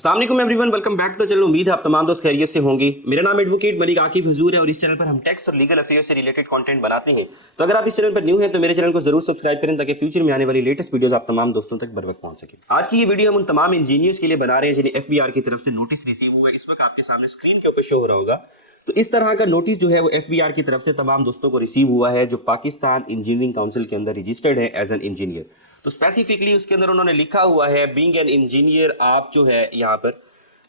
अस्सलाम वालेकुम everyone, welcome back. तो चलो, उम्मीद है आप तमाम दोस्त खैरियत से होंगे। मेरा नाम एडवोकेट मलिक आकिब हुजूर है और इस चैनल पर हम टैक्स और लीगल अफेयर्स से रिलेटेड कंटेंट बनाते हैं। तो अगर आप इस चैनल पर न्यू हैं तो मेरे चैनल को जरूर सब्सक्राइब करें ताकि फ्यूचर में आने वाली लेटेस्ट वीडियोस आप तमाम दोस्तों तक बर वक्त पहुंच सके। आज की ये वीडियो हम उन तमाम इंजीनियर्स के लिए बना रहे हैं जिन्हें एफबीआर की तरफ से नोटिस रिसीव हुआ है। इस वक्त आपके सामने स्क्रीन के ऊपर शो हो रहा होगा। तो इस तरह का नोटिस जो है वो एफबीआर की तरफ से तमाम दोस्तों को रिसीव हुआ है जो पाकिस्तान इंजीनियरिंग काउंसिल के अंदर रजिस्टर्ड है एज एन इंजीनियर। तो स्पेसिफिकली उसके अंदर उन्होंने लिखा हुआ है, बीइंग एन इंजीनियर, आप जो है यहाँ पर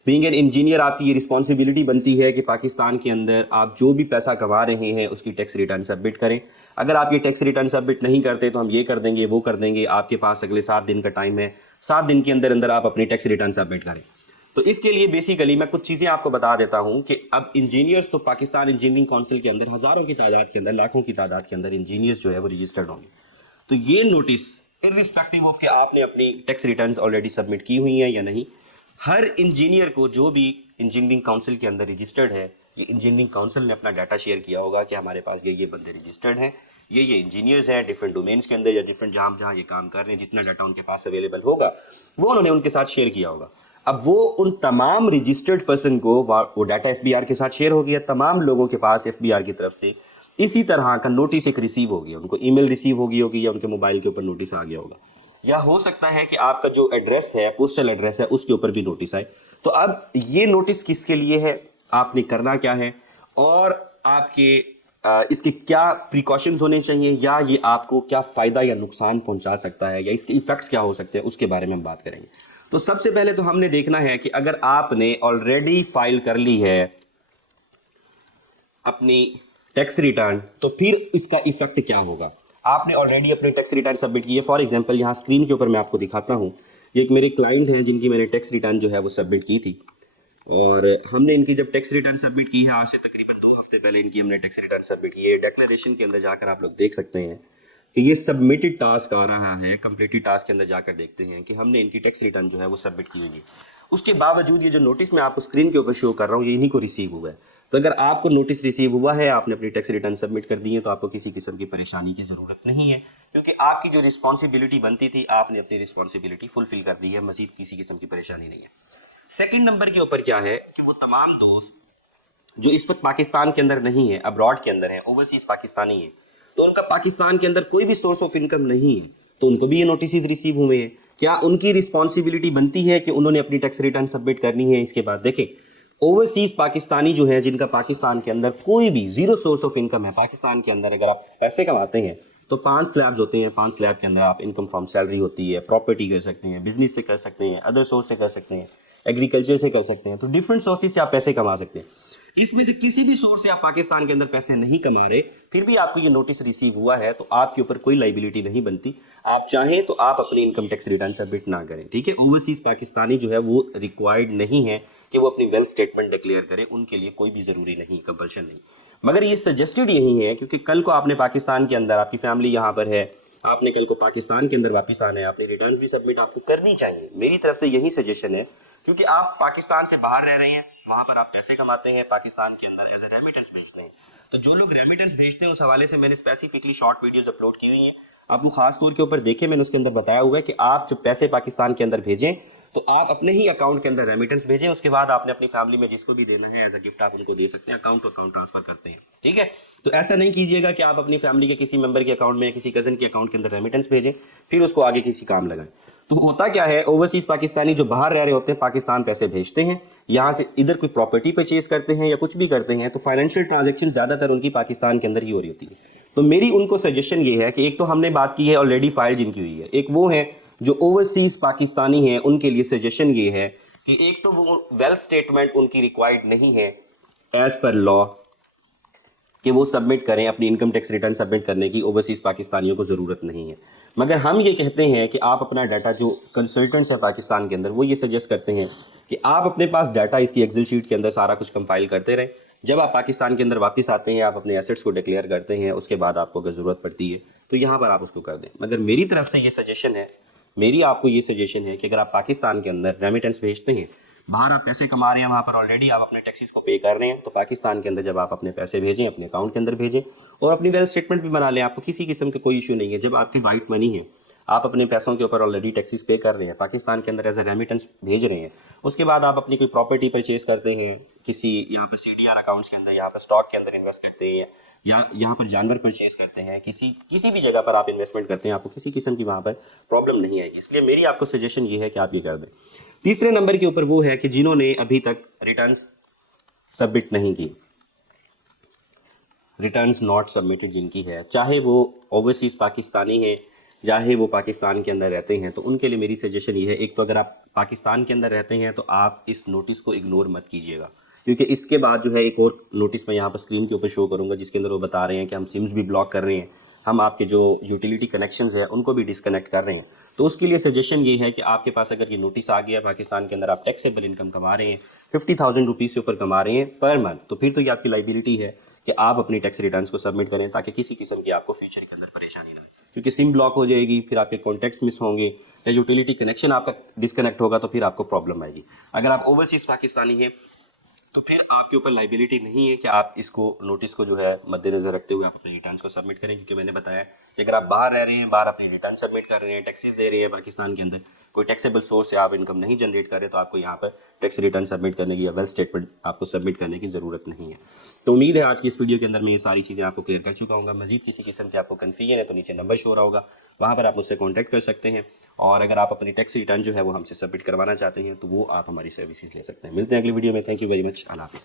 बीइंग एन इंजीनियर आपकी ये रिस्पॉन्सिबिलिटी बनती है कि पाकिस्तान के अंदर आप जो भी पैसा कमा रहे हैं उसकी टैक्स रिटर्न सबमिट करें। अगर आप ये टैक्स रिटर्न सबमिट नहीं करते तो हम ये कर देंगे, वो कर देंगे। आपके पास अगले 7 दिन का टाइम है, 7 दिन के अंदर अंदर आप अपनी टैक्स रिटर्न सबमिट करें। तो इसके लिए बेसिकली मैं कुछ चीज़ें आपको बता देता हूं कि अब इंजीनियर्स तो पाकिस्तान इंजीनियरिंग काउंसिल के अंदर हज़ारों की तादाद के अंदर, लाखों की तादाद के अंदर इंजीनियर्स जो है वो रजिस्टर्ड होंगे। तो ये नोटिस इर्रिस्पेक्टिव ऑफ कि आपने अपनी टैक्स रिटर्न्स ऑलरेडी सबमिट की हुई हैं या नहीं, हर इंजीनियर को जो भी इंजीनियरिंग काउंसिल के अंदर रजिस्टर्ड है, ये इंजीनियरिंग काउंसिल ने अपना डाटा शेयर किया होगा कि हमारे पास ये बंदे रजिस्टर्ड हैं, ये इंजीनियर्स हैं डिफरेंट डोमेन्स के अंदर या डिफरेंट जहाँ ये काम कर रहे हैं, जितना डाटा उनके पास अवेलेबल होगा वो उन्होंने उनके साथ शेयर किया होगा। अब वो उन तमाम रजिस्टर्ड पर्सन को वो डाटा एफबीआर के साथ शेयर हो गया। तमाम लोगों के पास एफबीआर की तरफ से इसी तरह का नोटिस एक रिसीव हो गया, उनको ईमेल रिसीव हो गई होगी या उनके मोबाइल के ऊपर नोटिस आ गया होगा, या हो सकता है कि आपका जो एड्रेस है, पोस्टल एड्रेस है, उसके ऊपर भी नोटिस आए। तो अब ये नोटिस किसके लिए है, आपने करना क्या है और आपके इसके क्या प्रिकॉशंस होने चाहिए, या ये आपको क्या फायदा या नुकसान पहुंचा सकता है, या इसके इफेक्ट्स क्या हो सकते हैं, उसके बारे में हम बात करेंगे। तो सबसे पहले तो हमने देखना है कि अगर आपने ऑलरेडी फाइल कर ली है अपनी टैक्स रिटर्न तो फिर इसका इफेक्ट क्या होगा। आपने ऑलरेडी अपनी टैक्स रिटर्न सबमिट की है। फॉर एग्जांपल यहाँ स्क्रीन के ऊपर मैं आपको दिखाता हूँ, ये एक मेरे क्लाइंट हैं जिनकी मैंने टैक्स रिटर्न जो है वो सबमिट की थी, और हमने इनकी जब टैक्स रिटर्न सबमिट की है आज से तकरीबन 2 हफ्ते पहले इनकी हमने टैक्स रिटर्न सबमिट की है। डिक्लेरेशन के अंदर जाकर आप लोग देख सकते हैं कि ये सबमिटेड टास्क आ रहा है। कंप्लीटेड टास्क के अंदर जाकर देखते हैं कि हमने इनकी टैक्स रिटर्न जो है वो सबमिट की है। उसके बावजूद ये जो नोटिस मैं आपको स्क्रीन के ऊपर शो कर रहा हूँ ये इन्हीं को रिसीव हुआ है। तो अगर आपको नोटिस रिसीव हुआ है, आपने अपनी टैक्स रिटर्न सबमिट कर दी है, तो आपको किसी किस्म की परेशानी की जरूरत नहीं है, क्योंकि आपकी जो रिस्पॉन्सिबिलिटी बनती थी आपने अपनी रिस्पॉन्सिबिलिटी फुलफिल कर दी है। मजीद किसी किस्म की परेशानी नहीं है। सेकंड नंबर के ऊपर क्या है कि वो तमाम दोस्त जो इस वक्त पाकिस्तान के अंदर नहीं है, अब्रॉड के अंदर है, ओवरसीज पाकिस्तानी है, तो उनका पाकिस्तान के अंदर कोई भी सोर्स ऑफ इनकम नहीं है, तो उनको भी ये नोटिस रिसीव हुए हैं। क्या उनकी रिस्पॉन्सिबिलिटी बनती है कि उन्होंने अपनी टैक्स रिटर्न सबमिट करनी है। इसके बाद देखें, ओवरसीज पाकिस्तानी जो है जिनका पाकिस्तान के अंदर कोई भी जीरो सोर्स ऑफ इनकम है, पाकिस्तान के अंदर अगर आप पैसे कमाते हैं तो 5 स्लैब्स होते हैं। 5 स्लैब के अंदर आप इनकम फ्रॉम सैलरी होती है, प्रॉपर्टी कर सकते हैं, बिजनेस से कर सकते हैं, अदर सोर्स से कर सकते हैं, एग्रीकल्चर से कर सकते हैं। तो डिफरेंट सोर्सेज से आप पैसे कमा सकते हैं। इसमें से किसी भी सोर्स से आप पाकिस्तान के अंदर पैसे नहीं कमा रहे, फिर भी आपको ये नोटिस रिसीव हुआ है, तो आपके ऊपर कोई लाइबिलिटी नहीं बनती। आप चाहें तो आप अपनी इनकम टैक्स रिटर्न सबमिट ना करें, ठीक है। ओवरसीज पाकिस्तानी जो है वो रिक्वायर्ड नहीं है कि वो अपनी वेल्थ स्टेटमेंट डिक्लेयर करें, उनके लिए कोई भी जरूरी नहीं, कंपल्शन नहीं। मगर ये सजेस्टेड यही है क्योंकि कल को आपने पाकिस्तान के अंदर, आपकी फैमिली यहाँ पर है, आपने कल को पाकिस्तान के अंदर वापस आना है, अपनी रिटर्न्स भी सबमिट आपको करनी चाहिए। मेरी तरफ से यही सजेशन है, क्योंकि आप पाकिस्तान से बाहर रह रहे हैं, वहां पर आप पैसे कमाते हैं, पाकिस्तान के अंदर एज ए रेमिटेंस भेजते हैं। तो जो लोग रेमिटेंस भेजते हैं उस हवाले से मैंने स्पेसिफिकली शॉर्ट वीडियोस अपलोड की हुई हैं, आप वो खास तौर के ऊपर देखें। मैंने उसके अंदर बताया हुआ है कि आप जब पैसे पाकिस्तान के अंदर भेजें तो आप अपने ही अकाउंट के अंदर रेमिटेंस भेजें, उसके बाद आपने अपनी फैमिली में जिसको भी देना है एज अ गिफ्ट आप उनको दे सकते हैं, अकाउंट टू अकाउंट ट्रांसफर करते हैं, ठीक है। तो ऐसा नहीं कीजिएगा कि आप अपनी फैमिली के किसी मेंबर के अकाउंट में या किसी कजन के अकाउंट के अंदर रेमिटेंस भेजें फिर उसको आगे किसी काम लगाएं। तो होता क्या है, ओवरसीज पाकिस्तानी जो बाहर रह रहे होते हैं, पाकिस्तान पैसे भेजते हैं, यहाँ से इधर कोई प्रॉपर्टी परचेज करते हैं या कुछ भी करते हैं, तो फाइनेंशियल ट्रांजैक्शन ज्यादातर उनकी पाकिस्तान के अंदर ही हो रही होती है। तो मेरी उनको सजेशन ये है कि एक तो हमने बात की है ऑलरेडी फाइल जिनकी हुई है, एक वो है जो ओवरसीज पाकिस्तानी है, उनके लिए सजेशन ये है कि एक तो वो वेल्थ स्टेटमेंट उनकी रिक्वायर्ड नहीं है एज पर लॉ कि वो सबमिट करें, अपनी इनकम टैक्स रिटर्न सबमिट करने की ओवरसीज पाकिस्तानियों को ज़रूरत नहीं है। मगर हम ये कहते हैं कि आप अपना डाटा, जो कंसल्टेंट्स है पाकिस्तान के अंदर, वो ये सजेस्ट करते हैं कि आप अपने पास डाटा इसकी एक्सेल शीट के अंदर सारा कुछ कंपाइल करते रहें। जब आप पाकिस्तान के अंदर वापस आते हैं, आप अपने एसेट्स को डिक्लेयर करते हैं, उसके बाद आपको अगर ज़रूरत पड़ती है तो यहाँ पर आप उसको कर दें। मगर मेरी तरफ से ये सजेशन है, मेरी आपको ये सजेशन है कि अगर आप पाकिस्तान के अंदर रेमिटेंस भेजते हैं, बाहर आप पैसे कमा रहे हैं, वहाँ पर ऑलरेडी आप अपने टैक्सेस को पे कर रहे हैं, तो पाकिस्तान के अंदर जब आप अपने पैसे भेजें, अपने अकाउंट के अंदर भेजें और अपनी वेल्थ स्टेटमेंट भी बना लें, आपको किसी किस्म का कोई इशू नहीं है। जब आपकी वाइट मनी है, आप अपने पैसों के ऊपर ऑलरेडी टैक्सेस पे कर रहे हैं, पाकिस्तान के अंदर एज ए रेमिटेंस भेज रहे हैं। उसके बाद आप अपनी कोई प्रॉपर्टी परचेज करते हैं किसी यहाँ पर CDR अकाउंट्स के अंदर, यहाँ पर स्टॉक के अंदर इन्वेस्ट करते हैं, या यहाँ पर जानवर परचेज करते हैं, किसी भी जगह पर आप इन्वेस्टमेंट करते हैं, आपको किसी किस्म की वहाँ पर प्रॉब्लम नहीं आएगी। इसलिए मेरी आपको सजेशन ये है कि आप ये कर दें। तीसरे नंबर के ऊपर वो है कि जिन्होंने अभी तक रिटर्न्स सबमिट नहीं की, रिटर्न्स नॉट सबमिटेड जिनकी है, चाहे वो ओवरसीज पाकिस्तानी हैं चाहे वो पाकिस्तान के अंदर रहते हैं, तो उनके लिए मेरी सजेशन ये है, एक तो अगर आप पाकिस्तान के अंदर रहते हैं तो आप इस नोटिस को इग्नोर मत कीजिएगा, क्योंकि इसके बाद जो है एक और नोटिस मैं यहाँ पर स्क्रीन के ऊपर शो करूँगा जिसके अंदर वो बता रहे हैं कि हम सिम्स भी ब्लॉक कर रहे हैं, हम आपके जो यूटिलिटी कनेक्शंस हैं उनको भी डिस्कनेक्ट कर रहे हैं। तो उसके लिए सजेशन ये है कि आपके पास अगर ये नोटिस आ गया पाकिस्तान के अंदर, आप टैक्सेबल इनकम कमा रहे हैं, 50,000 रुपीज़ से ऊपर कमा रहे हैं पर मंथ, तो फिर तो ये आपकी लाइबिलिटी है कि आप अपनी टैक्स रिटर्न्स को सबमिट करें, ताकि किसी किस्म की आपको फ्यूचर के अंदर परेशानी ना आए। क्योंकि सिम ब्लॉक हो जाएगी, फिर आपके कॉन्टैक्ट्स मिस होंगे या यूटिलिटी कनेक्शन आपका डिस्कनेक्ट होगा, तो फिर आपको प्रॉब्लम आएगी। अगर आप ओवरसीज पाकिस्तानी हैं तो फिर आपके ऊपर लाइबिलिटी नहीं है कि आप इसको नोटिस को जो है मद्देनजर रखते हुए आप अपने रिटर्न्स को सबमिट करें, क्योंकि मैंने बताया कि अगर आप बाहर रह रहे हैं, बाहर अपनी रिटर्न सबमिट कर रहे हैं, टैक्सेस दे रहे हैं पाकिस्तान के अंदर, कोई टैक्सेबल सोर्स से आप इनकम नहीं जनरेट कर रहे, तो आपको यहाँ पर टैक्स रिटर्न सबमिट करने की या वेल्थ स्टेटमेंट आपको सबमिट करने की ज़रूरत नहीं है। तो उम्मीद है आज की इस वीडियो के अंदर मैं ये सारी चीज़ें आपको क्लियर कर चुका हूँ। मजीद किसी किस्म की आपको कन्फ्यूजन है तो नीचे नंबर शो रहा होगा, वहाँ पर आप मुझसे कॉन्टैक्ट कर सकते हैं। और अगर आप अपनी टैक्स रिटर्न जो है वो हमसे सबमिट करवाना चाहते हैं तो वो आप हमारी सर्विसेज ले सकते हैं। मिलते हैं अगली वीडियो में। Thank you very much. अल्लाह हाफिज़।